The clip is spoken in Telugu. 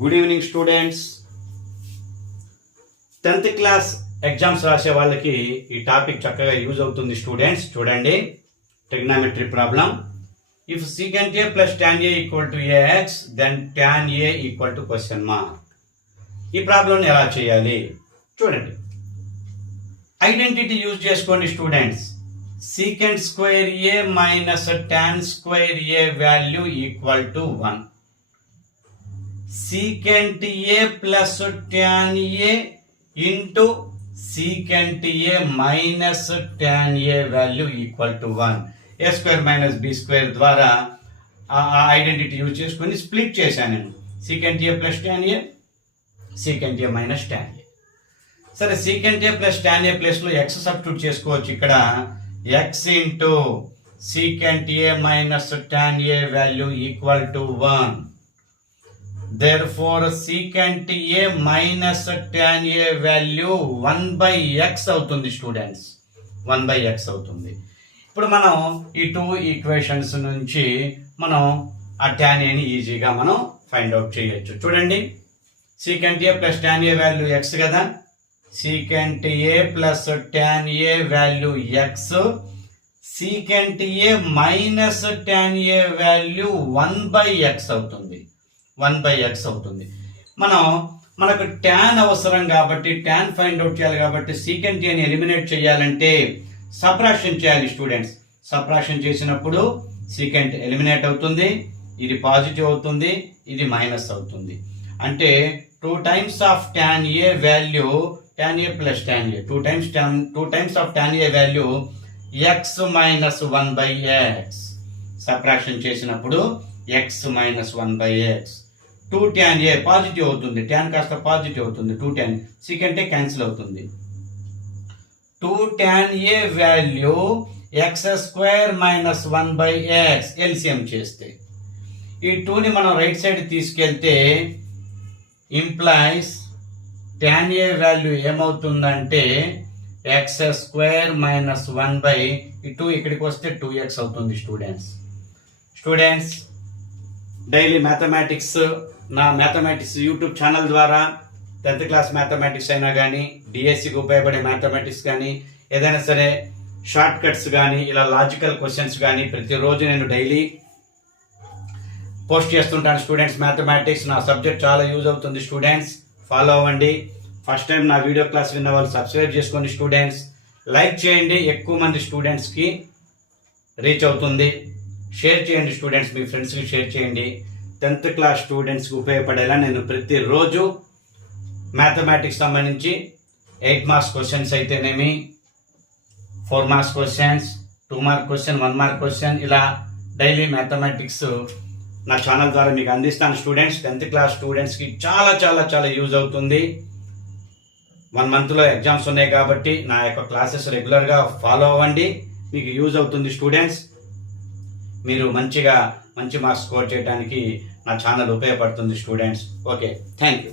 Good evening students. 10th class exams రాసే వాళ్ళకి ఈ టాపిక్ చక్కగా యూజ్ అవుతుంది స్టూడెంట్స్. చూడండి, trigonometry problem. If secant a plus tan a equal to ax, then tan a equal to question mark. ఈ ప్రాబ్లం ఎలా చేయాలి చూడండి. ఐడెంటిటీ యూజ్ చేసుకోండి students. secant square a minus tan square a value equal to 1. secant a plus tan a into secant a minus tan a value equal to 1. a square minus b square ద్వారా ఐడెంటిటీ యూజ్ చేసుకొని స్ప్లిట్ చేశాను నేను. secant a plus tan a, secant a minus tan a. సరే, secant a plus tan a place లో x సబ్స్టిట్యూట్ చేసుకోవచ్చు. ఇక్కడ x into secant a minus tan a value equal to 1. Therefore secant a minus tan a value 1/x అవుతుంది స్టూడెంట్స్. 1/x అవుతుంది. ఇప్పుడు మనం ఈ టూ ఈక్వేషన్స్ నుంచి మనం ఆ tan a ని ఈజీగా మనం ఫైండ్ అవుట్ చేయొచ్చు. చూడండి, secant a plus tan a value x కదా. secant a plus tan a value x, secant a minus tan a value 1/x అవుతుంది. 1/x అవుతుంది. మనకు tan అవసరం కాబట్టి, tan ఫైండ్ అవుట్ చేయాలి కాబట్టి secant a ని ఎలిమినేట్ చేయాలంటే సబ్ట్రాక్షన్ చేయాలి స్టూడెంట్స్. సబ్ట్రాక్షన్ చేసినప్పుడు secant ఎలిమినేట్ అవుతుంది, ఇది పాజిటివ్ అవుతుంది, ఇది మైనస్ అవుతుంది. అంటే 2 times of tan a value tan a plus tan a, 2 times of tan a value x minus 1/x. Subtraction చేసినప్పుడు x minus 1/x. 2 tan a positive అవుతుంది, tan కాస్త పాజిటివ్ అవుతుంది, 2 tan secant a క్యాన్సిల్ అవుతుంది. 2 tan a value x square minus 1/x LCM చేస్తే ఈ 2ని మనం రైట్ సైడ్ తీసుకెళ్తే ఇంప్లైస్ tan a వాల్యూ ఏమవుతుందంటే x స్క్వేర్ మైనస్ 1/2 ఇక్కడికి వస్తే 2x అవుతుంది స్టూడెంట్స్. డైలీ మ్యాథమెటిక్స్, నా మ్యాథమెటిక్స్ యూట్యూబ్ ఛానల్ ద్వారా 10th క్లాస్ మ్యాథమెటిక్స్ అయినా కానీ, డిఎస్సికి ఉపయోగపడే మ్యాథమెటిక్స్ కానీ, ఏదైనా సరే షార్ట్ కట్స్ కానీ, ఇలా లాజికల్ క్వశ్చన్స్ కానీ ప్రతిరోజు నేను డైలీ పోస్ట్ చేస్తుంటాను స్టూడెంట్స్. మ్యాథమెటిక్స్ నా సబ్జెక్ట్ చాలా యూజ్ అవుతుంది స్టూడెంట్స్. ఫాలో అవ్వండి. ఫస్ట్ టైం నా వీడియో క్లాస్ విన్న వాళ్ళు సబ్స్క్రైబ్ చేసుకోండి స్టూడెంట్స్. లైక్ చేయండి, ఎక్కువ మంది స్టూడెంట్స్కి రీచ్ అవుతుంది. షేర్ చేయండి స్టూడెంట్స్, మీ ఫ్రెండ్స్కి షేర్ చేయండి. 10th క్లాస్ స్టూడెంట్స్కి ఉపయోగపడేలా నేను ప్రతిరోజు మ్యాథమెటిక్స్ సంబంధించి 8 మార్క్స్ క్వశ్చన్స్ అయితేనేమి, 4 marks questions, 2 mark question, 1 mark question, ఇలా డైలీ మ్యాథమెటిక్స్ నా ఛానల్ ద్వారా మీకు అందిస్తాను స్టూడెంట్స్. 10th క్లాస్ స్టూడెంట్స్కి చాలా చాలా చాలా యూజ్ అవుతుంది. 1 మంత్లో ఎగ్జామ్స్ ఉన్నాయి కాబట్టి నా యొక్క క్లాసెస్ రెగ్యులర్గా ఫాలో అవ్వండి, మీకు యూజ్ అవుతుంది స్టూడెంట్స్. మీరు మంచి మార్క్స్ స్కోర్ చేయడానికి నా ఛానల్ ఉపయోగపడుతుంది స్టూడెంట్స్. Okay, thank you.